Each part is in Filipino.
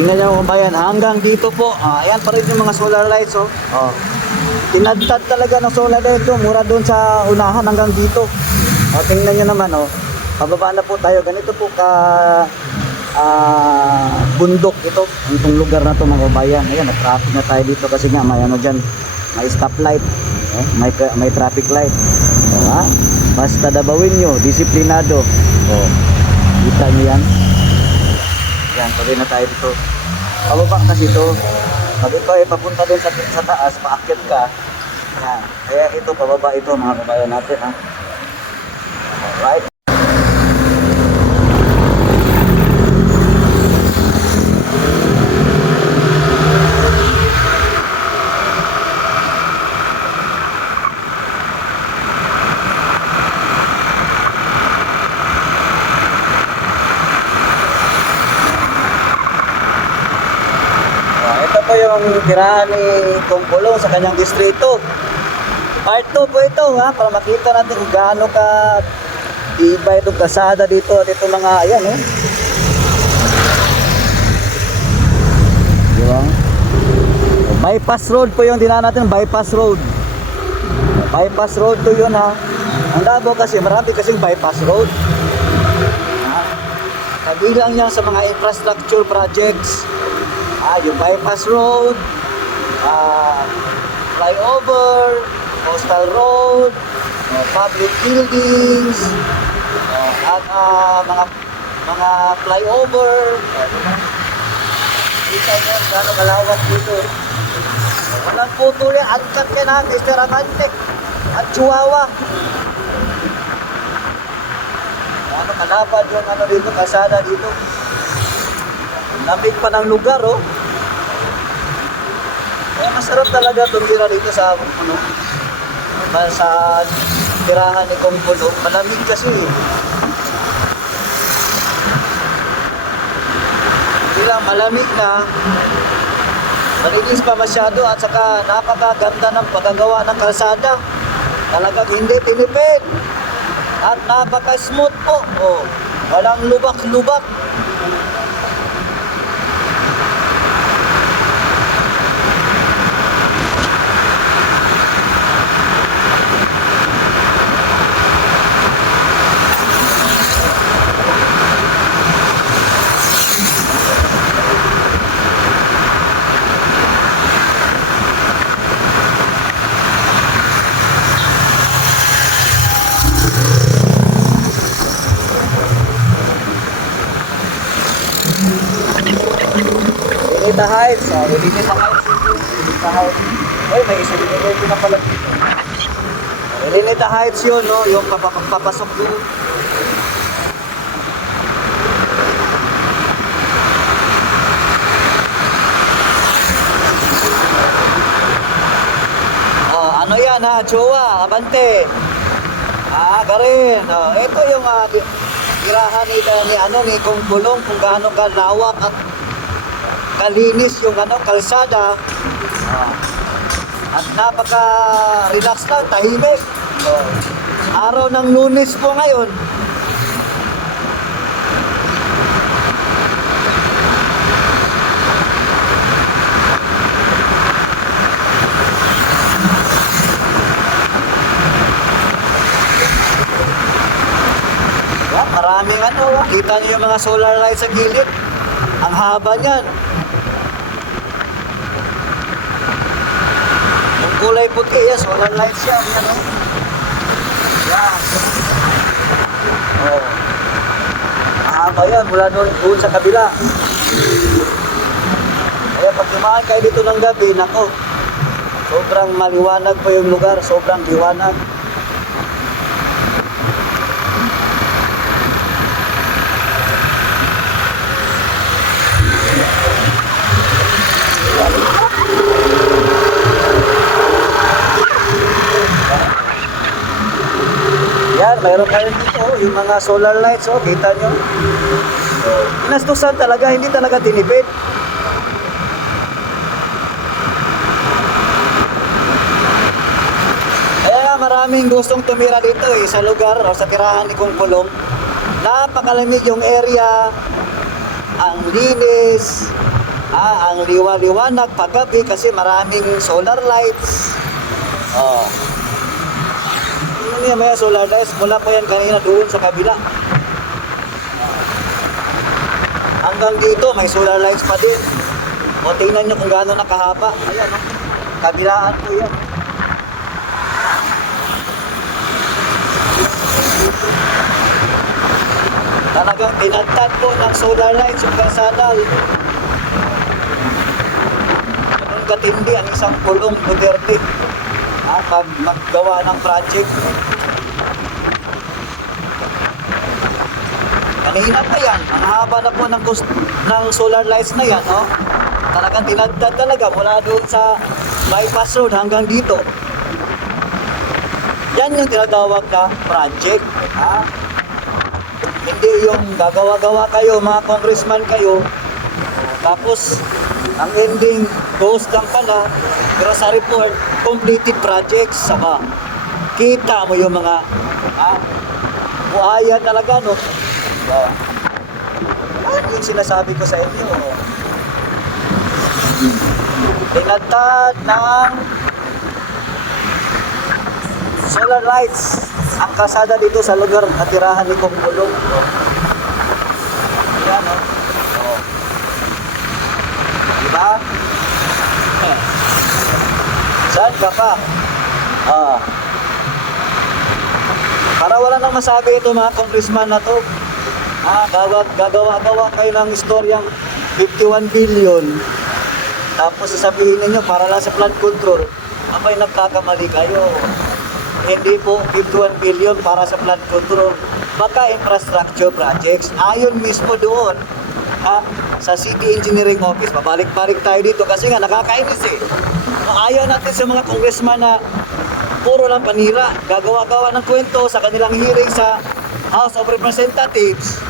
tingnan nyo kung bayan, hanggang dito po. Ayan pa rin yung mga solar lights, oh. Tinadtad talaga ng solar light ito, mura doon sa unahan hanggang dito. Tingnan nyo naman, oh. Pababa na po tayo. Ganito po ka bundok ito, itong lugar na to mga kabayan. Ayan, na-traffic na tayo dito kasi nga may ano dyan, may stoplight, may traffic light. Basta dabawin nyo, disiplinado. Kita nyo yan. Yan, pagay na tayo dito. Pababa kasi ito. Pag ito ay papunta din sa taas, paakyat ka. Yan. Kaya ito, pababa ito mga kabayan natin. Alright. Ito yung tirahan ni Kong Kulong sa kanyang distrito. Part 2 po ito, para makita natin kung gaano ka iba itong kasada dito at itong mga ayan, diba? Bypass road po yung dinaan natin, bypass road. Bypass road to yun, ang Davao kasi marami kasing bypass road. Kabilang niya sa mga infrastructure projects. Yung bypass road, flyover, coastal road, public buildings, at mga flyover. Kita nyo, gano'ng kalawat dito. Walang putol yan, angkat ka na, Mr. Amantek at Chihuahua. Ano kalapad yung ano dito, kasada dito. Lamig pa ng lugar, Kaya masarap talaga tumira dito sa tirahan ni Kong Kulong. Malamig kasi. Hindi lang malamig na, malinis pa masyado at saka napakaganda ng paggawa ng kalsada. Talagang hindi tinipid. At napaka-smooth po. Walang lubak-lubak. Ilinita Heights, Ilinita Heights, Ilinita Heights. May isang Ilinita na pala dito. Ilinita Heights yun, yung papasok doon. Ano yan Jowa, Abante. Garin. Ito yung tirahan ni Kong Kulong kung gaano kalawak at kalinis yung kalsada. At napaka-relax lang, tahimik. Araw ng Lunes po ngayon. Maraming kita nyo yung mga solar lights sa gilid. Ang haba niyan. Yung kulay puti, solar lights yan. Yan. Mahaba yan mula doon sa kabila. Kaya pag dumaan kayo dito ng gabi, nako, sobrang maliwanag pa yung lugar, sobrang liwanag. Yan, mayroon kayo dito, yung mga solar lights, kita nyo. Inastusan talaga, hindi talaga tinipid. Kaya maraming gustong tumira dito sa lugar o sa tirahan ni Kong Kulong. Napakalamig yung area, ang linis, Ang liwa-liwanag paggabi kasi maraming solar lights. Oh. Yun yung mga solar lights, mula pa yan kanina doon sa kabila. Hanggang dito may solar lights pa din. O tingnan nyo kung gaano nakahaba. Ayan, oh. Kabilaan po yan. Talagang pinagtad po ng solar lights yung kalsada. Ganun katindi ang isang pulong Duterte pag maggawa ng project. Kanina pa yan, ang haba na po ng solar lights na yan, oh. Talagang tinagtad talaga mula doon sa bypass road hanggang dito. Yan yung tinatawag na project. Hindi yung gagawa-gawa kayo, mga congressman kayo, tapos ang ending ghost lang pala, pero sa report completed projects. Sama kita mo yung mga buhaya talaga, no? Yan yung sinasabi ko sa inyo. Tinatad ng solar lights ang kalsada dito sa lugar na tirahan ni Pumulong. Yan, o. Diba? Saan ka pa? Para wala nang masabi ito mga congressman na to. Gagawa kayo ng istoryang 51 billion. Tapos sasabihin ninyo para lang sa flood control. Abay, nagkakamali kayo. Hindi po 51 billion para sa flood control. Baka infrastructure projects. Ayon mismo doon sa City Engineering Office. Pabalik-balik tayo dito kasi nga nakakainis eh. Ayaw natin sa mga congressman na puro lang panira. Gagawa-gawa ng kwento sa kanilang hearing sa House of Representatives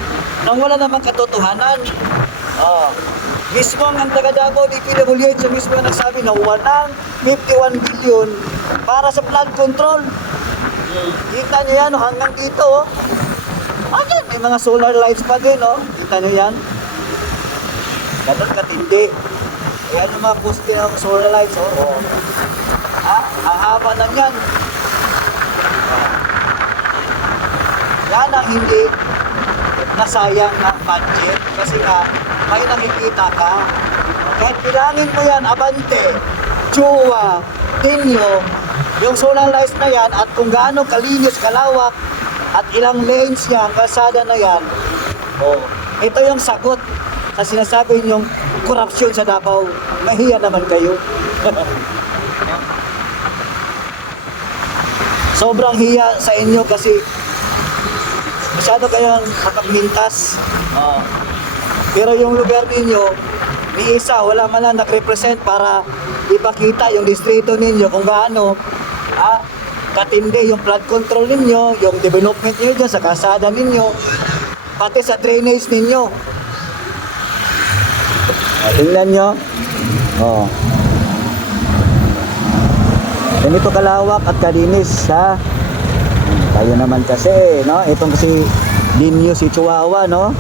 nang wala namang katotohanan. Mismo ang taga Davao DPWH mismo ang nagsabi na walang 51 billion para sa flood control. Kita nyo yan, hanggang dito. Ayan, may mga solar lights pa din. Kita nyo yan. Ganun katindi. Ayan yung mga poste ng solar lights. Ang haba na yan. Yan ang hindi nasayang ng budget kasi nga may nakikita ka. Kahit bilangin mo yan, Abante, Chua, Tinyo, yung solar lights na yan at kung gaano kalinis, kalawak at ilang lanes yan, kalsada na yan. Ito yung sagot sa sinasabi yung korupsyon sa Davao. Mahiya naman kayo. Sobrang hiya sa inyo kasi masyado kayong makapagmintas. Pero yung lugar ninyo, ni isa, wala man lang nag-represent para ipakita yung distrito ninyo kung gaano katindi yung flood control ninyo, yung development ninyo dyan sa kalsada ninyo, pati sa drainage ninyo. Tingnan nyo. Ganito kalawak at kalinis, ha? Tayo naman kasi, no? Itong si Dinyo, si Chihuahua, no?